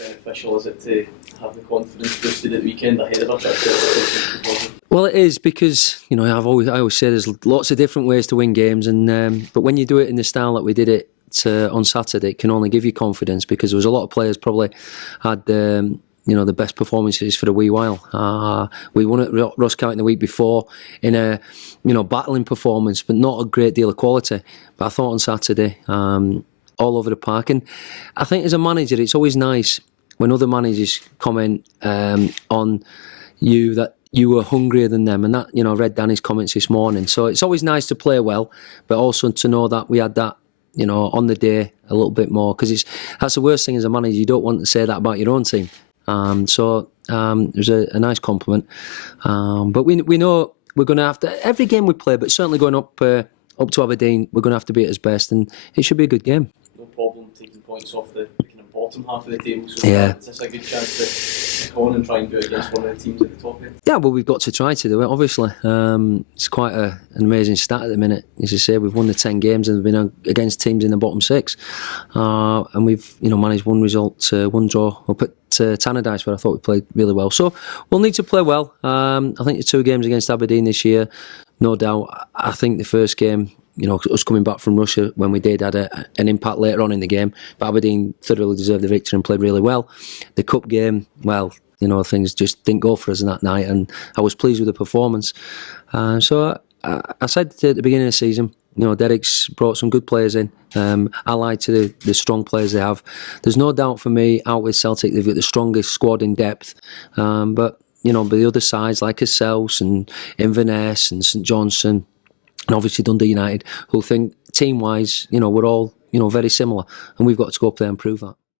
beneficial is it to have the confidence boosted at the weekend ahead of our trip to Well, it is because I always say there's lots of different ways to win games, and but when you do it in the style that we did it on Saturday, it can only give you confidence because there was a lot of players probably had the best performances for a wee while. We won at Ross County the week before in a battling performance, but not a great deal of quality. But I thought on Saturday, all over the park, and I think as a manager, it's always nice when other managers comment on you that you were hungrier than them, and that I read Danny's comments this morning. So it's always nice to play well, but also to know that we had that on the day a little bit more, because that's the worst thing as a manager. You don't want to say that about your own team. So it was a nice compliment. But we know we're going to have to, every game we play, but certainly going up to Aberdeen, we're going to have to be at its best, and it should be a good game. No problem taking points off the kind of bottom half of the table. So yeah. Is this a good chance to go on and try and do it against one of the teams at the top here? Yeah, well, we've got to try to do it, obviously. It's quite an amazing stat at the minute. As you say, we've won the 10 games and we've been against teams in the bottom 6. And we've managed one result, one draw up at Tannadice, where I thought we played really well. So we'll need to play well. I think the 2 games against Aberdeen this year, no doubt. I think the first game, us coming back from Russia when we did had an impact later on in the game. But Aberdeen thoroughly deserved the victory and played really well. The cup game, well, things just didn't go for us in that night, and I was pleased with the performance. So I said at the beginning of the season, Derek's brought some good players in. Allied to the strong players they have. There's no doubt for me, out with Celtic, they've got the strongest squad in depth. But the other sides like ourselves and Inverness and St Johnstone, and obviously Dundee United, who think team-wise, we're all very similar, and we've got to go up there and prove that.